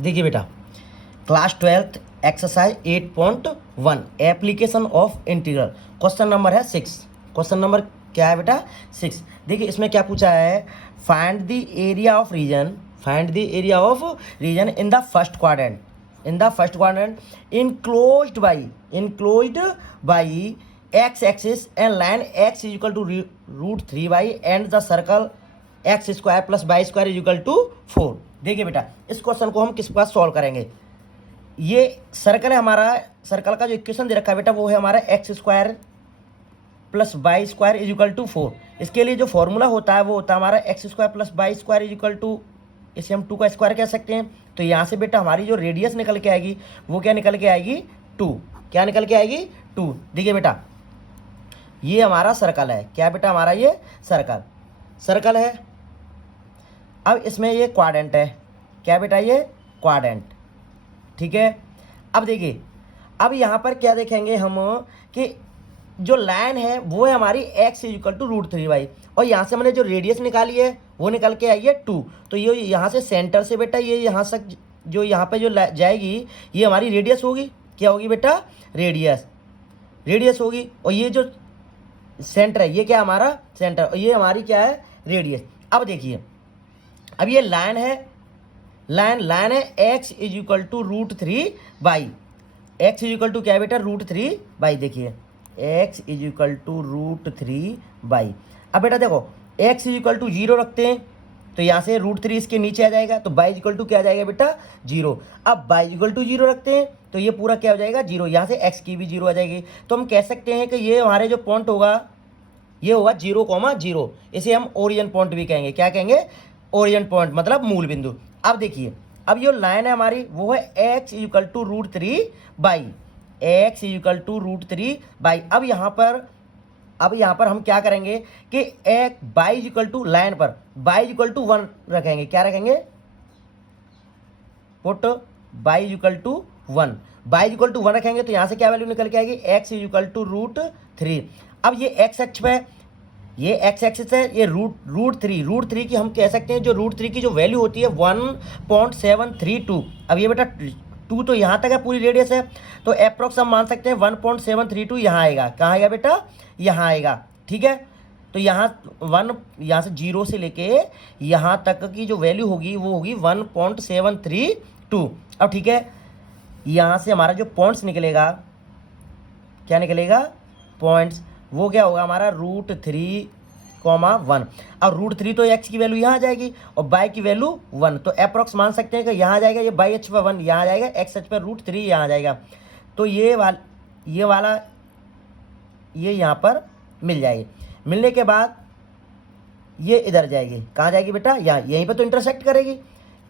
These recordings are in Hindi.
देखिए बेटा, class 12th exercise 8.1 application of integral, question number है 6। क्वेश्चन नंबर क्या है बेटा? 6। देखिए इसमें क्या पूछा है, find the area of region, find the area of region in the first quadrant, in the first quadrant enclosed by x axis and line x is equal to √3 and the circle x square plus y square is equal to 4। देखिए बेटा, इस क्वेश्चन को हम किस पास सॉल्व करेंगे। ये सर्कल है हमारा, सर्कल का जो इक्वेशन दे रखा है बेटा वो है हमारा x square plus y square is equal to 4। इसके लिए जो फॉर्मूला होता है वो होता है हमारा x square plus y square is equal to, इसे हम 2 का स्क्वायर कह सकते हैं। तो यहाँ से बेटा हमारी जो रेडियस निकल के आएगी वो क्या निकल के आएगी? 2। क्या निकल के आएगी? 2। देखिए बेटा, ये हमारा सर्कल है। क्या बेटा? हमारा ये सर्कल है। अब इसमें ये क्वाड्रेंट है। क्या बेटा? ये क्वाड्रेंट, ठीक है। अब देखिए, अब यहाँ पर क्या देखेंगे हम कि जो लाइन है वो है हमारी x is equal to √3y, और यहाँ से हमने जो रेडियस निकाली है वो निकल के आई है 2। तो ये यहाँ से सेंटर से बेटा ये यहाँ तक जो यहाँ पे जो जाएगी ये हमारी रेडियस होगी। क्या होगी बेटा? रेडियस होगी। और ये जो सेंटर है ये क्या हमारा सेंटर, और ये हमारी क्या है? रेडियस। अब देखिए, अब ये लाइन है, लाइन है x is equal to √3y। x is equal to क्या है बेटा? √3y। देखिए x is equal to √3y। अब बेटा देखो, x इज इक्वल टू 0 रखते हैं तो यहाँ से √3 इसके नीचे आ जाएगा, तो y इज इक्वल टू क्या आ जाएगा बेटा? 0। अब y इज इक्वल टू 0 रखते हैं तो ये पूरा क्या हो जाएगा? 0। यहाँ से x की भी 0 आ जाएगी। तो हम कह सकते हैं कि ये हमारे जो पॉइंट होगा ये होगा 0,0। इसे हम ओरिजिन पॉइंट भी कहेंगे। क्या कहेंगे? ओरिजिन पॉइंट, मतलब मूल बिंदु। अब देखिए, अब ये लाइन है हमारी वो है x is equal to √3y, x is equal to √3y। अब यहाँ पर हम क्या करेंगे कि y is equal to line पर y इज इक्वल टू 1 रखेंगे। क्या रखेंगे? Put y is equal to 1, y is equal to 1 रखेंगे तो यहाँ से क्या वैल्यू निकल के आएगी? x is equal to √3। अब ये x अक्ष पे, ये x एक्सिस है, ये √3 की हम कह सकते हैं जो √3 की जो वैल्यू होती है 1.732। अब ये बेटा 2 तो यहाँ तक है, पूरी रेडियस है, तो अप्रोक्स हम मान सकते हैं 1.732 यहाँ आएगा। कहाँ आएगा बेटा? यहाँ आएगा, ठीक है। तो यहाँ से 0 से लेके यहाँ तक की जो वैल्यू होगी वो होगी 1.732। अब ठीक है, यहाँ से हमारा जो पॉइंट्स निकलेगा, क्या निकलेगा? पॉइंट्स, वो क्या होगा हमारा? √3,1। अब √3 तो x की वैल्यू यहाँ आ जाएगी और y की वैल्यू 1, तो अप्रॉक्स मान सकते हैं कि यहाँ आ जाएगा ये y अक्ष पर 1 यहाँ आ जाएगा, x अक्ष पर √3 यहाँ आ जाएगा। तो ये वाला ये यहाँ पर मिल जाएगी। मिलने के बाद ये इधर जाएगी। कहाँ जाएगी बेटा? यहाँ, यहीं पर तो इंटरसेक्ट करेगी।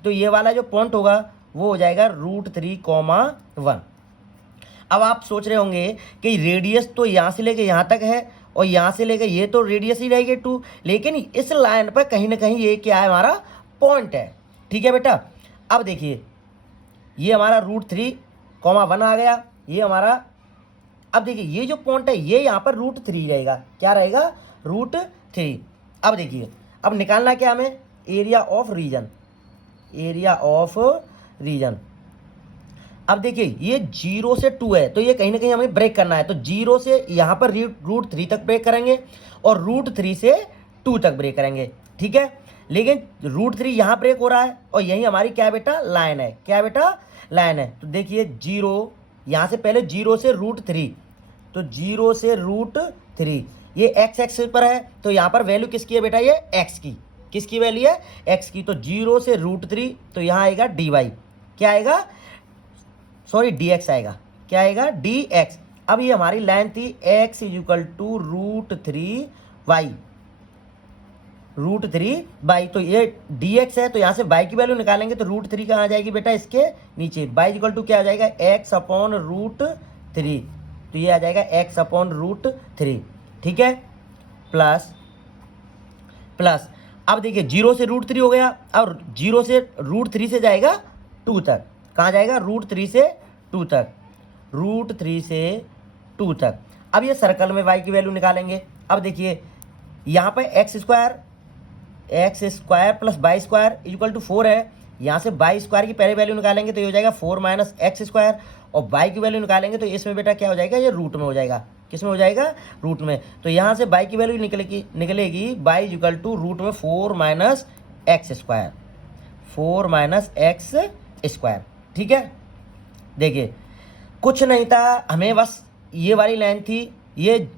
तो ये वाला जो पॉइंट होगा वो हो जाएगा √3,1। अब आप सोच रहे होंगे कि रेडियस तो यहाँ से लेके यहाँ तक है और यहाँ से लेके ये तो रेडियस ही रहेगी 2, लेकिन इस लाइन पर कहीं ना कहीं ये क्या है? हमारा पॉइंट है, ठीक है बेटा। अब देखिए, ये हमारा √3,1 आ गया, ये हमारा। अब देखिए, ये जो पॉइंट है ये यहाँ पर √3 रहेगा। क्या रहेगा? √3। अब देखिए, अब निकालना क्या हमें? Area of region, area of region. अब देखिए, ये 0 से 2 है तो ये कहीं ना कहीं हमें ब्रेक करना है, तो 0 से यहाँ पर √3 तक ब्रेक करेंगे और √3 से 2 तक ब्रेक करेंगे, ठीक है। लेकिन √3 यहाँ ब्रेक हो रहा है और यही हमारी क्या है बेटा? लाइन है। क्या है बेटा? लाइन है। तो देखिए 0, यहाँ से पहले 0 से √3, तो 0 से √3 ये x एक्सिस पर है, तो यहाँ पर वैल्यू किसकी है बेटा? ये x की। किसकी वैल्यू है? x की। तो 0 से √3 तो यहाँ आएगा dy। क्या आएगा? सॉरी, dx आएगा। क्या आएगा? dx। अब ये हमारी लाइन थी x is equal to √3y, तो ये dx है, तो यहाँ से y की वैल्यू निकालेंगे तो √3 कहाँ आ जाएगी बेटा? इसके नीचे। y इज इक्वल टू क्या आ जाएगा? x अपॉन √3, तो ये आ जाएगा x अपॉन √3, ठीक है। प्लस अब देखिए 0 से √3 हो गया, अब 0 से √3 से जाएगा 2 तक। कहाँ जाएगा? √3 से 2 तक, √3 से 2 तक। अब ये सर्कल में y की वैल्यू निकालेंगे। अब देखिए, यहाँ पर x square plus y square equal to 4 है, यहाँ से बाई स्क्वायर की पहले वैल्यू निकालेंगे तो ये हो जाएगा 4 माइनस एक्स स्क्वायर, और बाई की वैल्यू निकालेंगे तो इसमें बेटा क्या हो जाएगा, ये रूट में हो जाएगा। किस में हो जाएगा, रूट में। तो यहाँ से बाई की वैल्यू निकलेगी बाई इक्वल टू रूट में 4 minus x square, 4 minus x square. ठीक है, देखिए कुछ नहीं था, हमें बस ये वाली लाइन थी, ये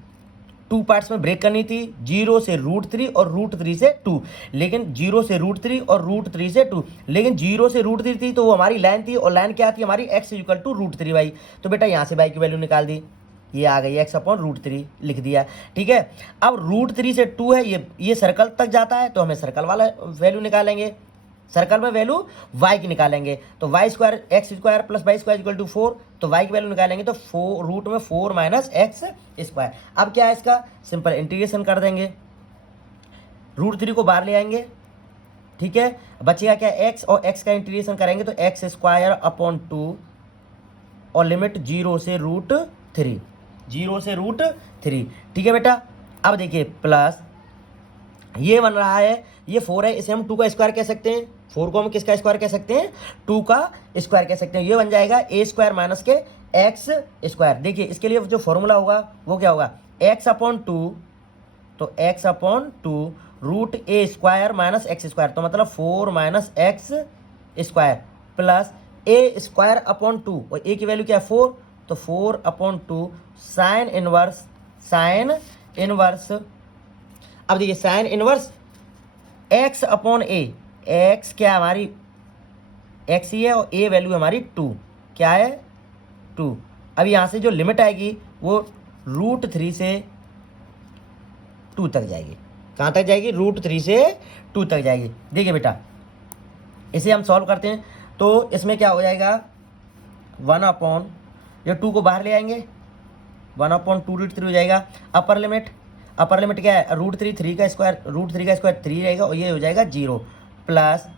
2 पार्ट्स में ब्रेक करनी थी, 0 से √3 और √3 से 2, लेकिन 0 से √3 और √3 से 2, लेकिन 0 से √3 थी तो वो हमारी लाइन थी, और लाइन क्या थी हमारी, x इक्वल टू √3 बाई। तो बेटा यहाँ से बाई की वैल्यू निकाल दी, ये आ गई x अपॉन √3 लिख दिया। ठीक है, अब √3 से 2 है, ये सर्कल तक जाता है तो हमें सर्कल वाला वैल्यू निकालेंगे, सर्कल में वैल्यू y की निकालेंगे। तो y square x square plus y square equal to 4, तो y की वैल्यू निकालेंगे तो रूट में 4 माइनस एक्स स्क्वायर। अब क्या है इसका, सिंपल इंटीग्रेशन कर देंगे, √3 को बाहर ले आएंगे। ठीक है, बचेगा क्या, x, और x का इंटीग्रेशन करेंगे तो एक्स स्क्वायर अपॉन 2 और लिमिट 0 से √3, 0 से √3। ठीक है बेटा, अब देखिए प्लस ये बन रहा है, ये 4 है, इसे हम 2 का स्क्वायर कह सकते हैं, 4 को हम किसका स्क्वायर कह सकते हैं, 2 का स्क्वायर कह सकते हैं। ये बन जाएगा a स्क्वायर माइनस के एक्स स्क्वायर। देखिए इसके लिए जो फॉर्मूला होगा वो क्या होगा, x अपॉन 2, तो x upon 2 root a square minus x square, तो मतलब 4 minus x square plus a square upon 2, और a की वैल्यू क्या है 4, तो 4 upon 2 sine inverse, sine inverse. अब देखिए sine inverse x upon a, x क्या हमारी x ही है और a वैल्यू हमारी 2, क्या है 2। अब यहाँ से जो लिमिट आएगी वो √3 से 2 तक जाएगी, कहाँ तक जाएगी, √3 से 2 तक जाएगी। देखिए बेटा इसे हम सॉल्व करते हैं तो इसमें क्या हो जाएगा, 1 अपॉन, ये 2 को बाहर ले आएंगे, 1 अपॉन 2√3 हो जाएगा। अपर लिमिट, अपर लिमिट क्या है, √3, 3 का स्क्वायर, √3 का स्क्वायर 3 रहेगा, और ये हो जाएगा 0 प्लस।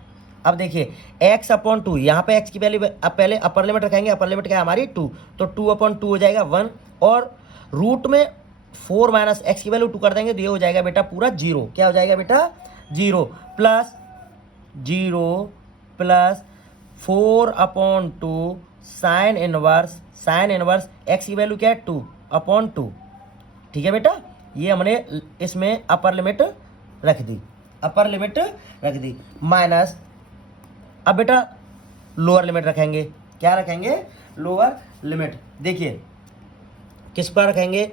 अब देखिए x अपॉन 2, यहाँ पे x की वैल्यू, अब पहले अपर लिमिट रखेंगे, अपर लिमिट क्या है हमारी 2, तो 2 अपॉन 2 हो जाएगा 1, और रूट में 4 माइनस एक्स की वैल्यू 2 कर देंगे तो ये हो जाएगा बेटा पूरा 0, क्या हो जाएगा बेटा 0 plus 0 plus 4 upon 2 sine inverse, sine inverse x की वैल्यू क्या है 2 अपॉन 2। ठीक है बेटा, ये हमने इसमें अपर लिमिट रख दी, अपर लिमिट रख दी, माइनस। अब बेटा लोअर लिमिट रखेंगे, क्या रखेंगे, लोअर लिमिट। देखिए किस पर रखेंगे,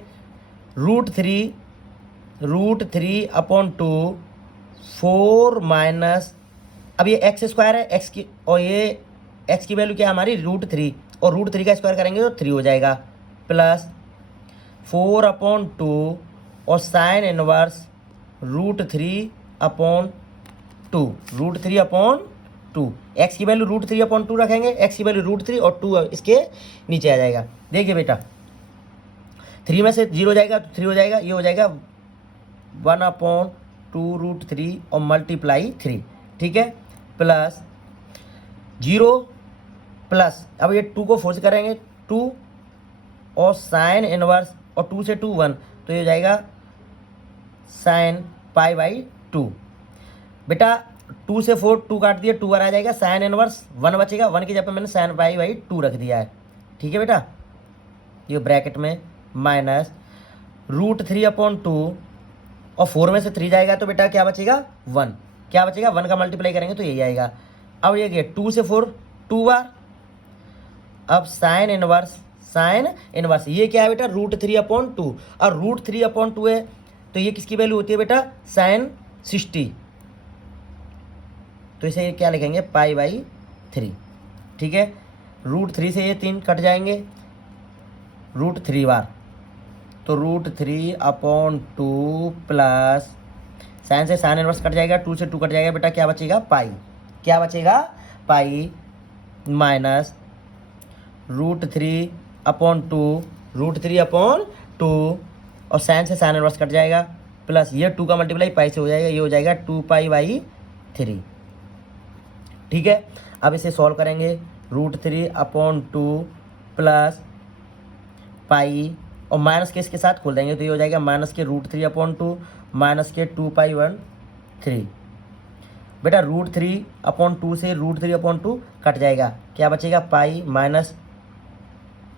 √3 अपॉन 2 4 माइनस, अब ये एक्स स्क्वायर है एक्स की, और ये एक्स की वैल्यू क्या है हमारी √3, और √3 का स्क्वायर करेंगे तो 3 हो जाएगा, प्लस 4 अपॉन 2 और sine inverse √3 upon 2, √3 upon 2, x की वैल्यू √3 अपॉन 2 रखेंगे, एक्स की वैल्यू √3 और 2 इसके नीचे आ जाएगा। देखिए बेटा 3 में से 0 जाएगा तो 3 हो जाएगा, ये हो जाएगा 1 अपॉन 2√3 और मल्टीप्लाई 3। ठीक है, प्लस 0 प्लस, अब ये 2 को फोर्स करेंगे 2 और साइन इनवर्स, और 2 से 2 1, तो ये हो जाएगा साइन π/2। बेटा 2 से 4 2 काट दिया, 2 बार आ जाएगा, साइन इनवर्स 1 बचेगा, 1 की जगह पे मैंने साइन π/2 रख दिया है। ठीक है बेटा, ये ब्रैकेट में माइनस √3 अपॉन 2, और 4 में से 3 जाएगा तो बेटा क्या बचेगा 1, क्या बचेगा 1 का मल्टीप्लाई करेंगे तो यही आएगा। अब ये क्या 2 से 4 2 बार, अब साइन इनवर्स, साइन इनवर्स ये क्या है बेटा √3 अपॉन 2, और √3 अपॉन 2 है तो ये किसकी वैल्यू होती है बेटा साइन 60, तो इसे ये क्या लिखेंगे π/3। ठीक है, √3 से ये 3 कट जाएंगे, √3 बार, तो √3 अपॉन 2 प्लस साइन से साइन इनवर्स कट जाएगा, 2 से 2 कट जाएगा बेटा, क्या बचेगा पाई, क्या बचेगा पाई, माइनस √3 अपॉन 2, √3 अपॉन 2 और साइन से साइन इनवर्स कट जाएगा, प्लस ये 2 का मल्टीप्लाई पाई से हो जाएगा, ये हो जाएगा 2π/3। ठीक है, अब इसे सॉल्व करेंगे, √3 अपॉन 2 प्लस पाई, और माइनस के इसके साथ खोल देंगे तो ये हो जाएगा माइनस के √3 अपॉन 2 माइनस के 2π/3, बेटा √3/2 से √3/2 कट जाएगा, क्या बचेगा पाई माइनस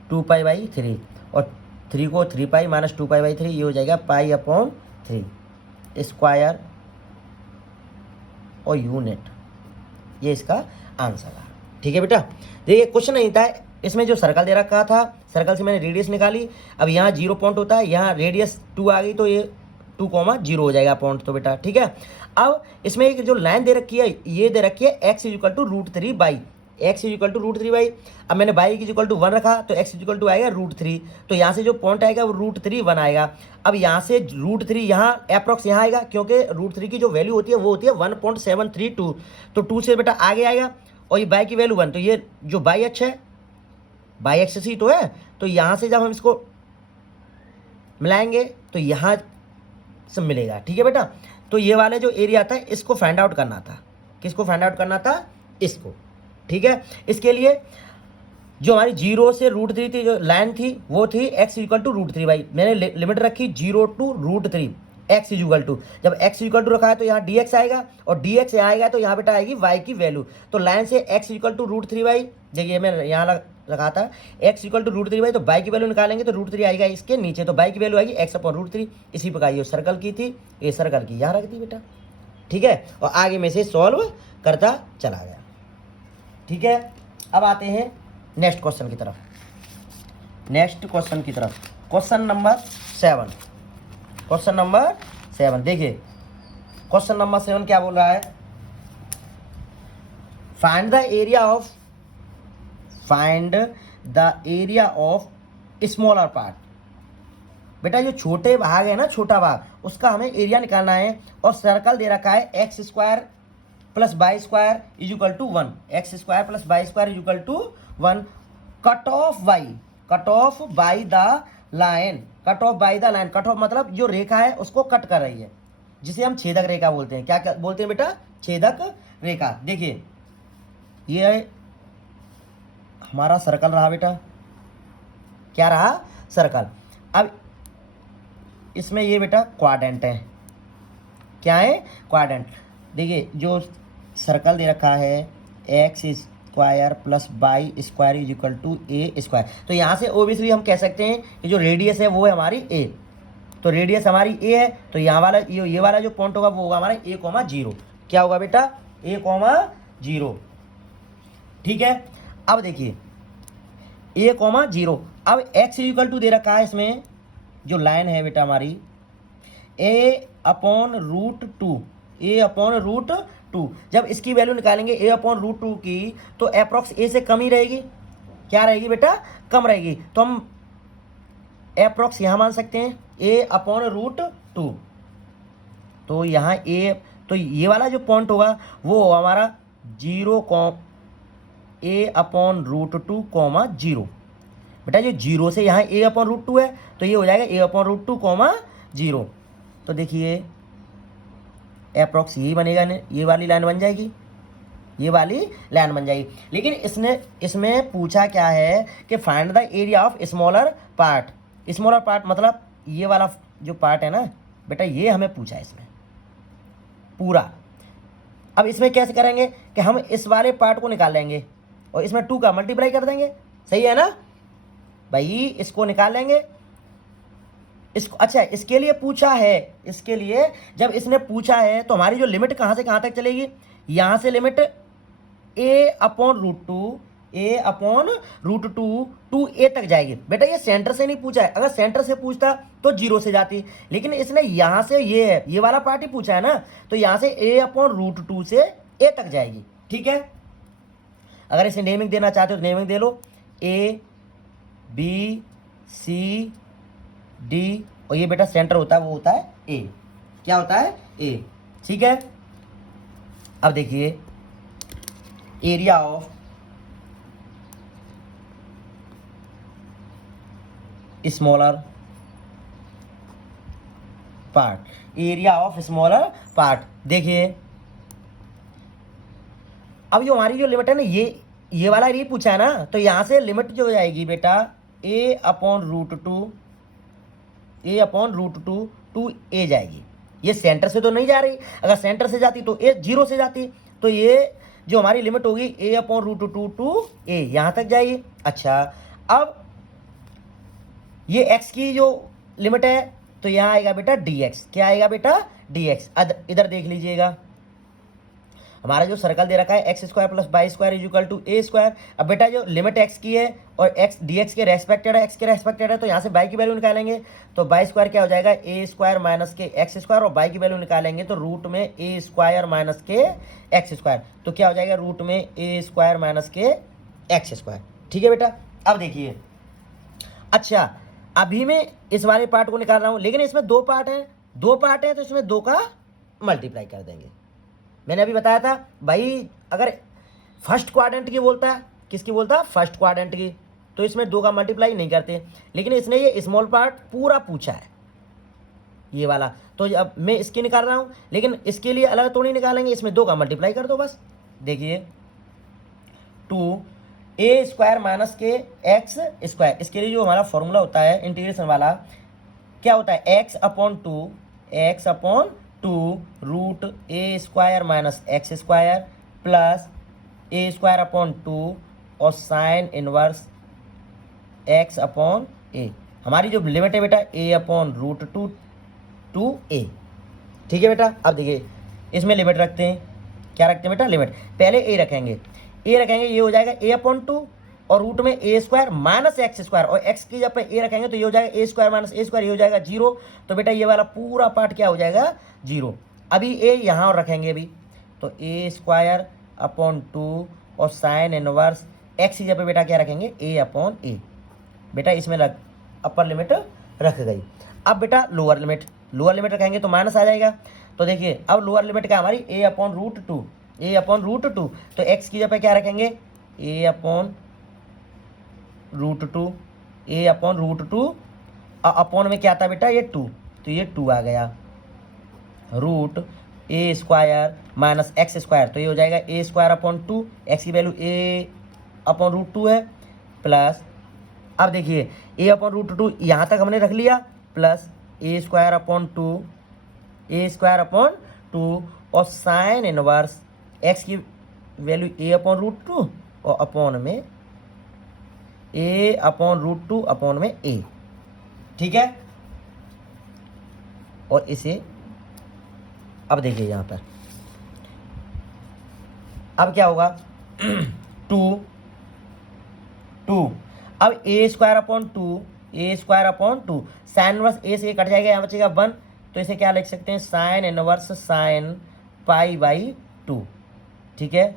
2π/3 और 3 को 3π माइनस 2π/3 ये हो जाएगा π/3 स्क्वायर और यूनिट। ये इसका आंसर है। ठीक है बेटा, देखिए क्वेश्चन नहीं था, इसमें जो सर्कल दे रखा था, सर्कल से मैंने रेडियस निकाली। अब यहाँ 0 पॉइंट होता है, यहाँ रेडियस 2 आ गई तो ये 2,0 हो जाएगा पॉइंट। तो बेटा ठीक है, अब इसमें एक जो लाइन दे रखी है ये दे रखी है x =√3/, x =√3/। अब मैंने y =1 रखा तो x = आएगा √3, तो यहाँ से जो पॉइंट आएगा वो √3 आएगा। अब यहाँ से √3 यहाँ अप्रॉक्स यहाँ आएगा, क्योंकि √3 की जो वैल्यू होती है वो होती है 1.732, तो 2 से बेटा आगे आएगा और ये y की वैल्यू 1, तो ये जो y अक्ष है, y एक्सिस ही तो है, तो यहाँ से जब हम इसको मिलाएंगे तो यहाँ से मिलेगा। ठीक है बेटा, तो ये वाले जो एरिया था इसको फाइंड आउट करना था। किसको फाइंड आउट करना था? इसको। ठीक है, इसके लिए जो हमारी 0 से √3 थी, जो लाइन थी वो थी x =√3/। मैंने लिमिट रखी 0 to √3, x = जब x = रखा है तो यहाँ dx आएगा और dx आएगा तो यहाँ बेटा आएगी y की वैल्यू। तो लाइन से x √3/, देखिए मैं यहाँ रखा था x √3/, तो y की वैल्यू निकालेंगे तो √3 आएगा इसके नीचे, तो y की वैल्यू आएगी x/√3। इसी प्रकार ये सर्कल की थी, ये सर्कल की यहाँ रख दी बेटा। ठीक है, और आगे में से सॉल्व करता चला गया। ठीक है, अब आते हैं नेक्स्ट क्वेश्चन की तरफ। Question number 7। देखिए क्वेश्चन नंबर 7 क्या बोल रहा है? Find the area of smaller part. बेटा जो छोटे भाग है ना, छोटा भाग, उसका हमें एरिया निकालना है और सर्कल दे रखा है x² + y² = 1, x² + y² = 1। Cut off by the line, cut off मतलब जो रेखा है उसको कट कर रही है, जिसे हम छेदक रेखा बोलते हैं। क्या बोलते हैं बेटा? छेदक रेखा। देखिए ये हमारा सर्कल रहा बेटा, क्या रहा? सर्कल। अब इसमें ये बेटा क्वाड्रेंट है। क्या है? क्वाड्रेंट। देखिए जो सर्कल दे रखा है x² + y² = a², तो यहाँ से ओबियसली हम कह सकते हैं कि जो रेडियस है वो है हमारी a, तो रेडियस हमारी a है, तो यहाँ वाला ये वाला जो पॉइंट होगा वो होगा हमारा a,0। क्या होगा बेटा? a,0। ठीक है, अब देखिए a,0। अब x = दे रखा है, इसमें जो लाइन है बेटा हमारी a/√2। जब इसकी वैल्यू निकालेंगे a/√2 की, तो अप्रॉक्स a से कम ही रहेगी। क्या रहेगी बेटा? कम रहेगी। तो हम अप्रॉक्स यहाँ मान सकते हैं a/√2। तो यहाँ a, तो ये वाला जो पॉइंट होगा वो हमारा a/√2, 0। बेटा जो 0 से यहाँ a/√2 है तो ये हो जाएगा a/√2, 0। तो देखिए अप्रॉक्स यही बनेगा, ये वाली लाइन बन जाएगी, लेकिन इसमें पूछा क्या है कि find the area of smaller part. Smaller part मतलब ये वाला जो पार्ट है ना बेटा, ये हमें पूछा है इसमें पूरा। अब इसमें कैसे करेंगे कि हम इस वाले पार्ट को निकाल लेंगे और इसमें 2 का मल्टीप्लाई कर देंगे, सही है ना भाई? इसको निकाल लेंगे इसको। अच्छा, इसके लिए पूछा है, इसके लिए जब इसने पूछा है तो हमारी जो लिमिट कहाँ से कहाँ तक चलेगी? यहाँ से लिमिट a/√2 टू a तक जाएगी। बेटा ये सेंटर से नहीं पूछा है, अगर सेंटर से पूछता तो 0 से जाती, लेकिन इसने यहाँ से ये वाला पार्ट ही पूछा है ना, तो यहाँ से a/√2 से a तक जाएगी। ठीक है, अगर इसे नेमिंग देना चाहते हो तो naming they low, a b c d, और ये बेटा सेंटर होता है वो होता है a। क्या होता है? a। ठीक है, अब देखिए एरिया ऑफ स्मॉलर पार्ट, देखिए अब जो हमारी जो लिमिट है ना, ये वाला ये पूछा है ना, तो यहाँ से लिमिट जो हो जाएगी बेटा a/√2 टू a जाएगी। ये सेंटर से तो नहीं जा रही, अगर सेंटर से जाती तो ए 0 से जाती, तो ये जो हमारी लिमिट होगी a upon root 2 to a यहाँ तक जाएगी। अच्छा, अब ये x की जो लिमिट है तो यहाँ आएगा बेटा dx। क्या आएगा बेटा? dx। इधर देख लीजिएगा, हमारा जो सर्कल दे रखा है x square plus y square is equal to a square. अब बेटा जो लिमिट एक्स की है और एक्स डी एक्स के रेस्पेक्टेड है, एक्स के रेस्पेक्टेड है, तो यहाँ से वाई की वैल्यू निकालेंगे तो वाई स्क्वायर क्या हो जाएगा? ए स्क्वायर माइनस के एक्स स्क्वायर, और वाई की वैल्यू निकालेंगे तो रूट में ए स्क्वायर माइनस के एक्स स्क्वायर, तो क्या हो जाएगा? रूट में ए स्क्वायर माइनस के एक्स स्क्वायर। ठीक है बेटा, अब देखिए, अच्छा अभी मैं इस वाले पार्ट को निकाल रहा हूँ, लेकिन इसमें दो पार्ट हैं तो इसमें 2 का मल्टीप्लाई कर देंगे। मैंने अभी बताया था भाई, अगर फर्स्ट क्वाड्रेंट की बोलता है, किसकी बोलता है? फर्स्ट क्वाड्रेंट की, तो इसमें 2 का मल्टीप्लाई नहीं करते, लेकिन इसने ये स्मॉल पार्ट पूरा पूछा है ये वाला, तो अब मैं इसकी निकाल रहा हूँ, लेकिन इसके लिए अलग थोड़ी निकालेंगे, इसमें 2 का मल्टीप्लाई कर दो बस। देखिए 2 ए स्क्वायर माइनस के एक्स स्क्वायर, इसके लिए जो हमारा फॉर्मूला होता है इंटीग्रेशन वाला, क्या होता है? X upon two root A square minus x square plus A square upon 2 और sine inverse X upon A. हमारी जो लिमिट है बेटा A upon root 2 two A. ठीक है बेटा, अब देखिए इसमें लिमिट रखते हैं, क्या रखते हैं बेटा? लिमिट पहले ए रखेंगे, ये हो जाएगा ए अपॉन 2 और रूट में ए स्क्वायर माइनस एक्स स्क्वायर, और एक्स की जब पे ए रखेंगे तो ये हो जाएगा ए स्क्वायर माइनस ए स्क्वायर, ये हो जाएगा 0। तो बेटा ये वाला पूरा पार्ट क्या हो जाएगा? 0। अभी ए यहाँ और रखेंगे अभी, तो ए स्क्वायर अपॉन 2 और साइन इनवर्स एक्स की जब पे बेटा क्या रखेंगे? ए अपॉन ए। बेटा इसमें अपर लिमिट रख गई। अब बेटा लोअर लिमिट रखेंगे तो माइनस आ जाएगा। तो देखिए अब लोअर लिमिट क्या हमारी? ए अपॉन रूट 2, तो एक्स की जगह क्या रखेंगे? ए अपॉन रूट 2, अपॉन में क्या था बेटा? ये 2, तो ये 2 आ गया। Root A square minus x square, तो ये हो जाएगा ए स्क्वायर अपॉन 2, एक्स की वैल्यू ए अपॉन रूट 2 है, प्लस अब देखिए ए अपॉन रूट 2 यहाँ तक हमने रख लिया, प्लस ए स्क्वायर अपॉन 2 और साइन इनवर्स एक्स की वैल्यू ए अपॉन रूट 2 और अपॉन में ए अपॉन रूट 2 अपॉन में ए। ठीक है, और इसे अब देखिए यहाँ पर अब क्या होगा? 2 अब ए स्क्वायर अपॉन 2 साइन इनवर्स ए से कट जाएगा, यहाँ बचेगा 1, तो इसे क्या लिख सकते हैं? Sine inverse sine pi by 2। ठीक है,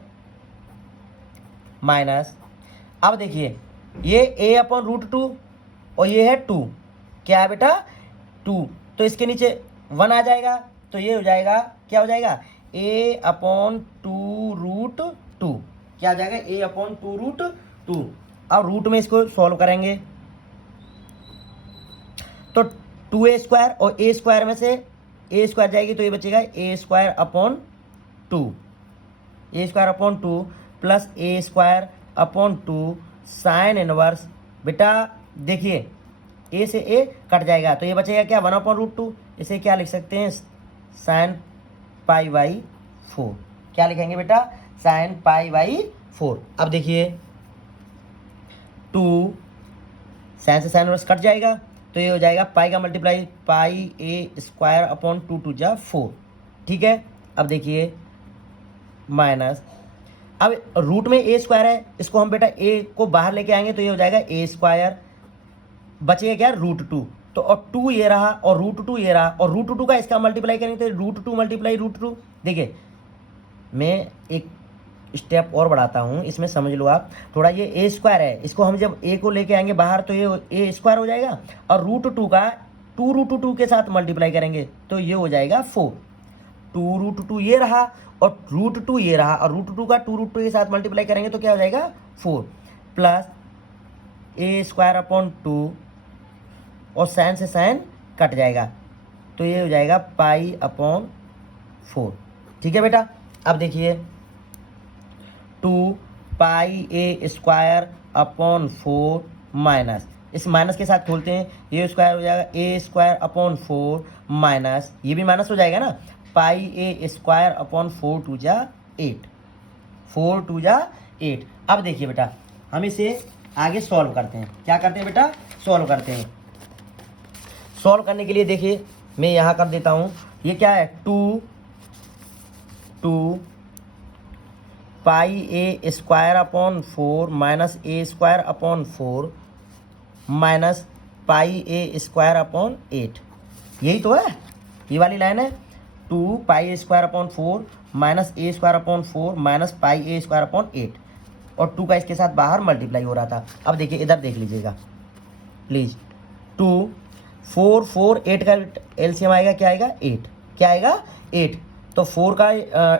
माइनस अब देखिए ये ए अपॉन रूट 2 और ये है 2, क्या है बेटा? 2, तो इसके नीचे 1 आ जाएगा, तो ये हो जाएगा, क्या हो जाएगा? ए अपॉन 2 रूट 2, क्या हो जाएगा? ए अपॉन 2 रूट 2। अब रूट में इसको सॉल्व करेंगे तो 2a स्क्वायर और ए स्क्वायर में से ए स्क्वायर जाएगी तो ये बचेगा ए square upon 2 plus A square upon 2 sine inverse, बेटा देखिए ए से ए कट जाएगा तो ये बचेगा क्या? 1 अपॉन रूट 2, इसे क्या लिख सकते हैं? Sine pi by 4। क्या लिखेंगे बेटा? Sine pi by 4। अब देखिए 2 साइन से साइन इनवर्स कट जाएगा तो ये हो जाएगा पाई का मल्टीप्लाई, पाई ए स्क्वायर अपॉन 2 2 जा 4। ठीक है, अब देखिए माइनस, अब रूट में ए स्क्वायर है, इसको हम बेटा ए को बाहर लेके आएंगे तो ये हो जाएगा ए स्क्वायर, बचेगा क्या? रूट 2, तो और 2 ये रहा और रूट 2 ये रहा, और रूट 2 का इसका मल्टीप्लाई करेंगे तो रूट 2 मल्टीप्लाई रूट 2। देखिए मैं एक स्टेप और बढ़ाता हूँ, इसमें समझ लो आप थोड़ा, ये ए स्क्वायर है, इसको हम जब ए को लेके आएंगे बाहर तो ये ए स्क्वायर हो जाएगा, और रूट 2 का 2 रूट 2 के साथ मल्टीप्लाई करेंगे तो ये हो जाएगा 4। 2 रूट 2 ये रहा और रूट 2 ये रहा, और रूट 2 का 2 रूट 2 के साथ मल्टीप्लाई करेंगे तो क्या हो जाएगा? 4 प्लस ए स्क्वायर अपॉन 2 और साइन से साइन कट जाएगा तो ये हो जाएगा पाई अपॉन 4। ठीक है बेटा, अब देखिए 2 पाई ए स्क्वायर अपॉन 4 माइनस इस माइनस के साथ खोलते हैं, ए स्क्वायर हो जाएगा ए स्क्वायर अपॉन 4 माइनस, ये भी माइनस हो जाएगा ना, पाई ए स्क्वायर अपॉन 4 टू जा 8, 4 टू जा 8। अब देखिए बेटा हम इसे आगे सॉल्व करते हैं। क्या करते हैं बेटा? सॉल्व करते हैं। सॉल्व करने के लिए देखिए मैं यहाँ कर देता हूँ, ये क्या है 2 पाई ए स्क्वायर अपॉन 4 माइनस ए स्क्वायर अपॉन 4 माइनस पाई ए स्क्वायर अपॉन 8, यही तो है, ये वाली लाइन है। 2 पाई ए स्क्वायर अपॉन 4 माइनस ए स्क्वायर अपॉन 4 माइनस पाई ए स्क्वायर अपॉन 8, और 2 का इसके साथ बाहर मल्टीप्लाई हो रहा था। अब देखिए इधर देख लीजिएगा प्लीज़, 2 4 4 8 का एलसीएम आएगा, क्या आएगा 8, क्या आएगा 8। तो 4 का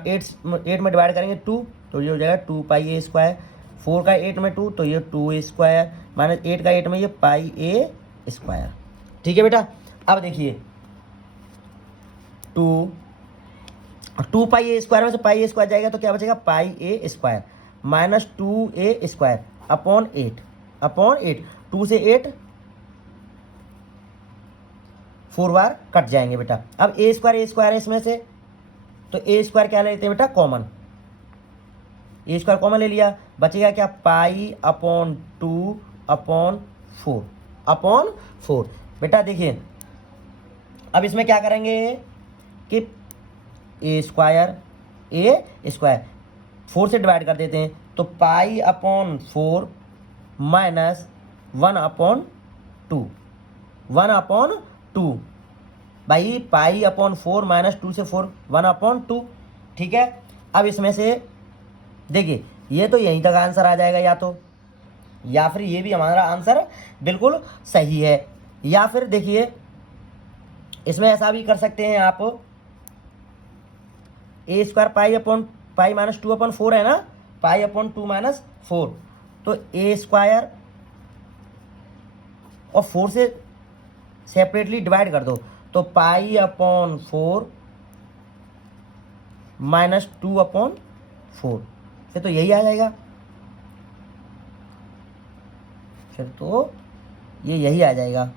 8 में डिवाइड करेंगे 2, तो ये हो जाएगा 2 पाई ए स्क्वायर, 4 का 8 में 2 तो ये 2 ए स्क्वायर माइनस 8 का 8 में ये पाई ए स्क्वायर। ठीक है बेटा, अब देखिए 2 पाई ए स्क्वायर में से पाई ए स्क्वायर जाएगा तो क्या बचेगा, पाई ए स्क्वायर माइनस 2 ए स्क्वायर अपॉन 8 2 से 8 4 बार कट जाएंगे बेटा। अब ए स्क्वायर है इसमें से, तो ए स्क्वायर क्या लेते हैं बेटा, कॉमन, ए स्क्वायर कॉमन ले लिया, बचेगा क्या, पाई अपॉन 2 अपॉन 4 बेटा देखिए अब इसमें क्या करेंगे कि ए स्क्वायर 4 से डिवाइड कर देते हैं, तो पाई अपॉन 4 माइनस 1 अपॉन 2 भाई, पाई अपॉन 4 माइनस 2 से 4 1 अपॉन 2। ठीक है, अब इसमें से देखिए ये तो यहीं तक आंसर आ जाएगा, या फिर ये भी हमारा आंसर बिल्कुल सही है, या फिर देखिए इसमें ऐसा भी कर सकते हैं आप, ए स्क्वायर पाई माइनस 2 अपॉन 4 है ना, पाई अपॉन 2 माइनस 4, तो ए स्क्वायर और 4 से सेपरेटली डिवाइड कर दो, तो पाई अपॉन 4 माइनस 2 अपॉन 4, फिर तो यही आ जाएगा, फिर तो ये यही आ जाएगा।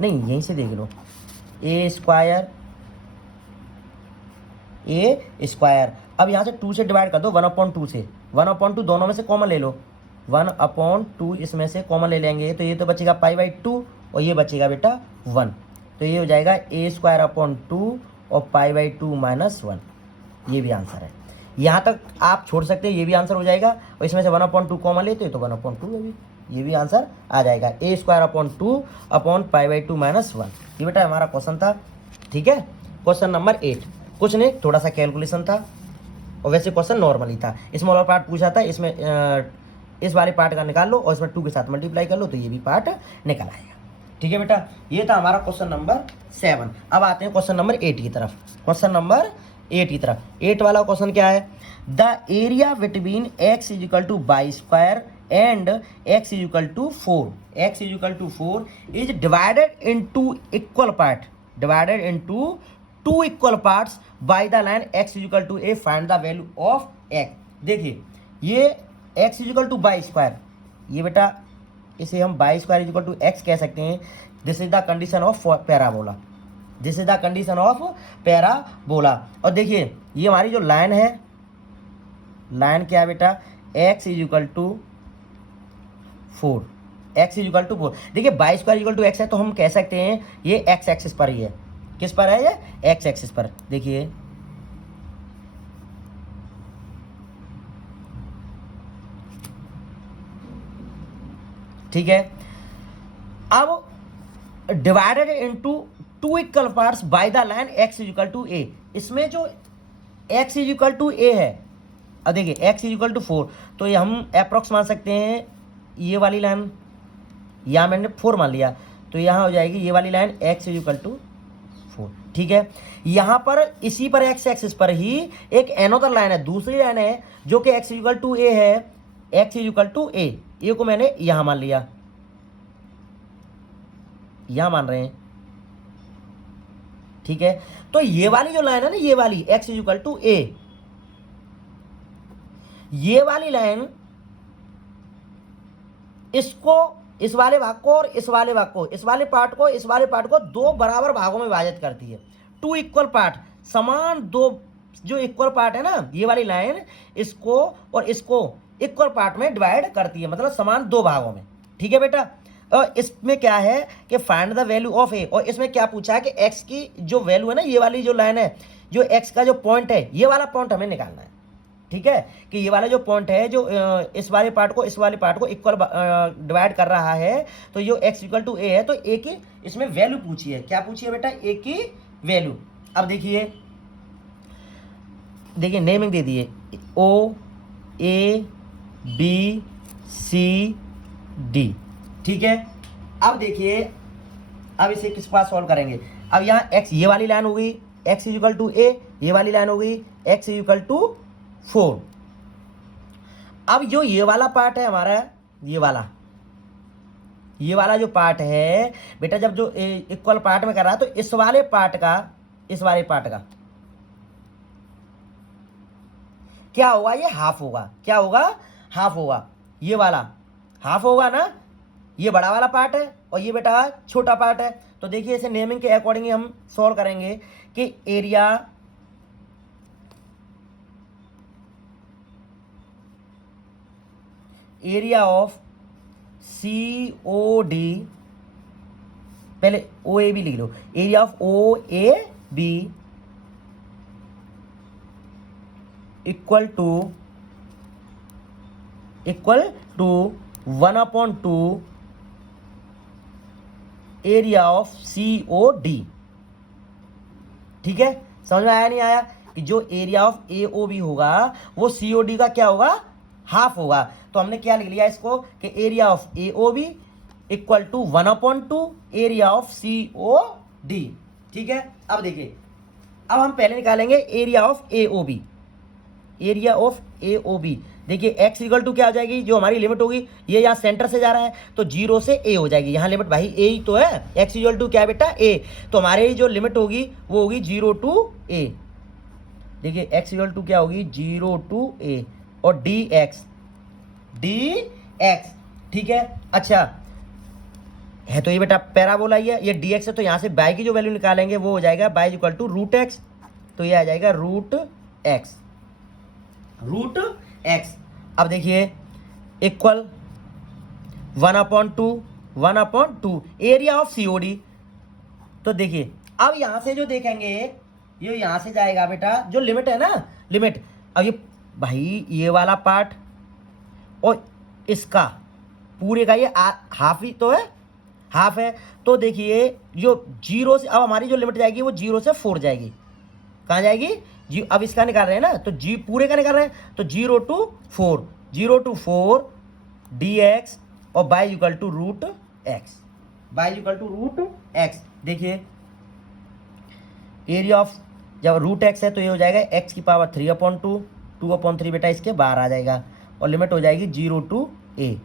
नहीं, यहीं से देख लो, ए स्क्वायर अब यहाँ से 2 से डिवाइड कर दो 1/2 से, 1/2 दोनों में से कॉमन ले लो, 1/2 इसमें से कॉमन ले लेंगे, तो ये तो बचेगा पाई/2 और ये बचेगा बेटा 1, तो ये हो जाएगा ए स्क्वायर अपॉन 2 और पाई/2 माइनस 1, ये भी आंसर है। यहाँ तक आप छोड़ सकते हैं, ये भी आंसर हो जाएगा, और इसमें से 1/2 कॉमन लेते हो तो 1/2 है भी, ये भी आंसर आ जाएगा, ए स्क्वायर अपॉन 2 अपॉन पाई/2 माइनस 1। ये बेटा हमारा क्वेश्चन था। ठीक है, क्वेश्चन नंबर 8, कुछ नहीं, थोड़ा सा कैलकुलेशन था, और वैसे क्वेश्चन नॉर्मल ही था। इसमें और पार्ट पूछा था, इसमें इस वाले पार्ट का निकाल लो और इसमें 2 के साथ मल्टीप्लाई कर लो, तो ये भी पार्ट निकल आएगा। ठीक है बेटा, ये था हमारा क्वेश्चन नंबर 7। अब आते हैं क्वेश्चन नंबर 8 की तरफ। क्वेश्चन नंबर 8 की तरफ, 8 वाला क्वेश्चन क्या है, the area between x is equal to y square and x is equal to 4 is divided into equal parts by the line x is equal to a, find the value of x। देखिए ये x is equal to y square, ये बेटा इसे हम y square is equal to x कह सकते हैं। This is the condition of parabola, और देखिए ये हमारी जो लाइन है, लाइन क्या है बेटा, x इजिकल टू 4, देखिए y square is equal to x है, तो हम कह सकते हैं ये x एक्सिस पर ही है। किस पर है ये, x एक्सिस पर। देखिए ठीक है, अब divided into 2 equal parts by the line x is equal to a, इसमें जो x इजिकल टू a है, अब देखिए x इजिकल टू 4, तो ये हम अप्रॉक्स मान सकते हैं, ये वाली लाइन यहाँ मैंने 4 मान लिया, तो यहाँ हो जाएगी ये वाली लाइन x इजिकल टू 4। ठीक है, यहाँ पर इसी पर x एक्सिस पर ही एक एनोदर लाइन है, दूसरी लाइन है जो कि x इजिकल टू a है, x इजिकल टू a, ये को मैंने यहाँ मान लिया, यहाँ मान रहे हैं। ठीक है, तो ये वाली जो लाइन है ना, ये वाली x इजिकल टू a, ये वाली लाइन इसको, इस वाले भाग को और इस वाले भाग को, इस वाले पार्ट को, इस वाले पार्ट को दो बराबर भागों में विभाजित करती है। टू इक्वल पार्ट, समान दो जो इक्वल पार्ट है ना, ये वाली लाइन इसको और इसको इक्वल पार्ट में डिवाइड करती है, मतलब समान दो भागों में। ठीक है बेटा। और इसमें क्या है कि फाइंड द वैल्यू ऑफ ए, और इसमें क्या पूछा है कि एक्स की जो वैल्यू है ना, ये वाली जो लाइन है, जो एक्स का जो पॉइंट है, ये वाला पॉइंट हमें निकालना है। ठीक है, कि ये वाला जो पॉइंट है जो इस वाले पार्ट को इस वाले पार्ट को इक्वल डिवाइड कर रहा है, तो ये एक्स इक्वल टू ए है, तो ए की इसमें वैल्यू पूछी है। क्या पूछी है बेटा? ए की वैल्यू। अब देखिए नेमिंग दे दिए, ओ ए बी सी डी। ठीक है, अब देखिए, अब इसे किस पास सॉल्व करेंगे? अब यहाँ x, ये वाली लाइन हो गई x इक्वल टू ए, ये वाली लाइन हो गई x इक्वल टू 4। अब जो ये वाला पार्ट है हमारा, ये वाला जो पार्ट है बेटा, जब जो इक्वल पार्ट में कर रहा है, तो इस वाले पार्ट का क्या होगा? ये हाफ होगा। क्या होगा? हाफ होगा। ये वाला हाफ होगा ना, ये बड़ा वाला पार्ट है और ये बेटा छोटा पार्ट है। तो देखिए, इसे नेमिंग के अकॉर्डिंग हम सॉल्व करेंगे कि area of C O D, पहले ओ ए बी लिख लो, area of O A B equal to 1/2 area of C O D. ठीक है, समझ में आया नहीं आया? कि जो area of A O B होगा वो सी ओ डी का क्या होगा? हाफ होगा। तो हमने क्या लिख लिया इसको कि area of A O B equal to 1/2 area of C O D. ठीक है, अब देखिए, अब हम पहले निकालेंगे area of A O B. Area of A O B, देखिए x इक्वल टू क्या हो जाएगी? जो हमारी लिमिट होगी, ये यहाँ सेंटर से जा रहा है तो 0 से a हो जाएगी। यहाँ लिमिट भाई a ही तो है, x इक्वल टू क्या है बेटा? a। तो हमारे जो लिमिट होगी वो होगी 0 टू a। देखिए x इक्वल टू क्या होगी? 0 टू a और dx। ठीक है, अच्छा है तो ये बेटा पैराबोला ही है, ये dx है, तो यहाँ से y की जो वैल्यू निकालेंगे वो हो जाएगा y equal to root x. तो ये आ जाएगा रूट एक्स। अब देखिए इक्वल 1/2 एरिया ऑफ सीओडी। तो देखिए, अब यहां से जो देखेंगे, ये यहां से जाएगा बेटा, जो लिमिट है ना, लिमिट, अब ये भाई ये वाला पार्ट और इसका पूरे का ये हाफ ही तो है, हाफ है। तो देखिए जो 0 से, अब हमारी जो लिमिट जाएगी वो 0 से 4 जाएगी। कहाँ जाएगी? अब इसका निकाल रहे हैं ना, तो जी पूरे का निकाल रहे हैं, तो 0 टू 4 dx और y equal to root x. देखिए एरिया ऑफ, जब रूट एक्स है तो ये हो जाएगा x की पावर 3/2, 2/3 बेटा इसके बाहर आ जाएगा और लिमिट हो जाएगी 0 टू a।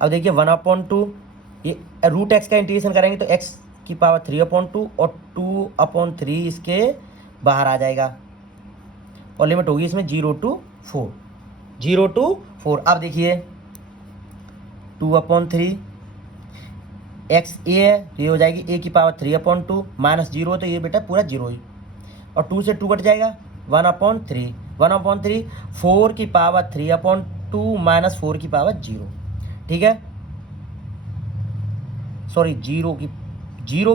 अब देखिए 1/2, ये रूट एक्स का इंटीग्रेशन करेंगे तो x की पावर 3/2 और 2/3 इसके बाहर आ जाएगा और लिमिट होगी इसमें 0 टू 4। अब देखिए 2/3 x a है तो ये हो जाएगी a की पावर 3/2 माइनस 0, तो ये बेटा पूरा 0 ही, और 2 से 2 कट जाएगा 1/3 4 की पावर 3/2 माइनस 4 की पावर 0। ठीक है, सॉरी 0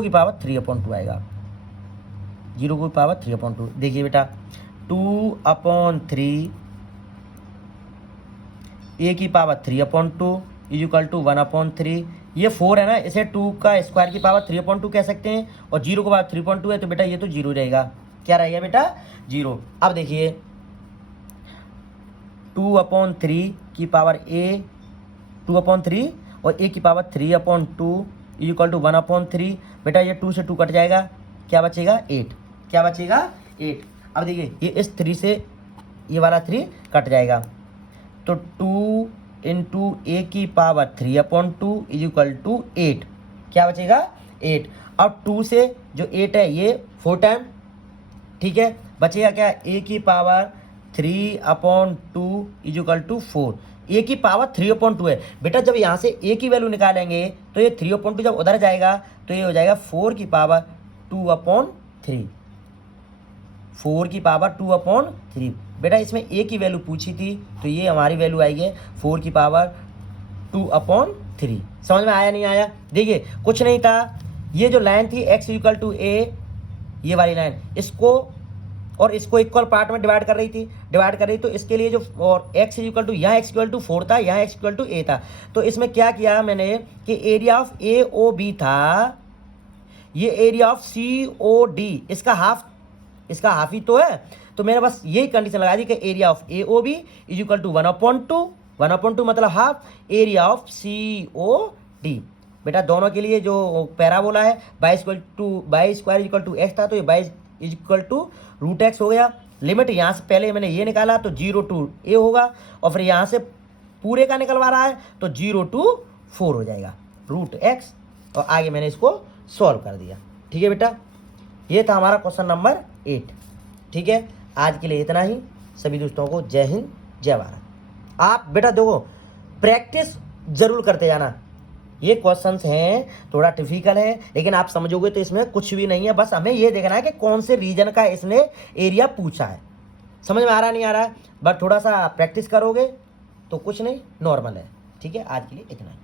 की पावर 3/2 आएगा, 0 की पावर 3/2। देखिए बेटा 2/3 a की पावर 3/2 इज इक्वल टू 1/3। ये 4 है ना, इसे 2 का स्क्वायर की पावर 3/2 कह सकते हैं, और 0 की पावर 3/2 है तो बेटा ये तो 0 रहेगा। क्या रहेगा बेटा? 0। अब देखिए 2/3 की पावर a 2/3 और a की पावर 3/2 इज इक्वल टू 1/3। बेटा ये 2 से 2 कट जाएगा, क्या बचेगा? 8। क्या बचेगा? 8। अब देखिए ये इस 3 से ये वाला 3 कट जाएगा, तो 2 इंटू a की पावर 3/2 इज इक्वल टू 8। क्या बचेगा? 8। अब 2 से जो 8 है ये 4 टाइम, ठीक है, बचेगा क्या? a की पावर 3/2 इज इक्वल टू 4। ए की पावर 3/2 है बेटा। जब यहाँ से ए की वैल्यू निकालेंगे तो ये 3/2 जब उधर जाएगा तो ये हो जाएगा 4 की पावर 2/3, 4 की पावर 2/3 बेटा। इसमें ए की वैल्यू पूछी थी तो ये हमारी वैल्यू आएगी 4 की पावर 2/3। समझ में आया नहीं आया? देखिए कुछ नहीं था, ये जो लाइन थी x इक्वल टू ए, ये वाली लाइन इसको और इसको इक्वल पार्ट में डिवाइड कर रही तो इसके लिए जो और x इक्वल टू यहाँ x इक्वल टू 4 था, यहाँ x इक्वल टू a था। तो इसमें क्या किया मैंने कि area of A O B था, ये area of C O D इसका हाफ ही तो है। तो मैंने बस यही कंडीशन लगा दी कि area of A O B is equal to 1/2 मतलब half area of C O D. बेटा दोनों के लिए जो पैराबोला है y square equal to x था, तो ये y is equal to √x हो गया। लिमिट यहाँ से पहले मैंने ये निकाला तो 0 to a होगा, और फिर यहाँ से पूरे का निकलवा रहा है तो 0 to 4 हो जाएगा √x, और आगे मैंने इसको सॉल्व कर दिया। ठीक है बेटा, ये था हमारा क्वेश्चन नंबर 8। ठीक है, आज के लिए इतना ही। सभी दोस्तों को जय हिंद जय भारत। आप बेटा देखो प्रैक्टिस जरूर करते जाना, ये क्वेश्चंस हैं थोड़ा टिपिकल है लेकिन आप समझोगे तो इसमें कुछ भी नहीं है। बस हमें ये देखना है कि कौन से रीजन का इसने एरिया पूछा है। समझ में आ रहा नहीं आ रहा है, बट थोड़ा सा प्रैक्टिस करोगे तो कुछ नहीं, नॉर्मल है। ठीक है, आज के लिए इतना ही।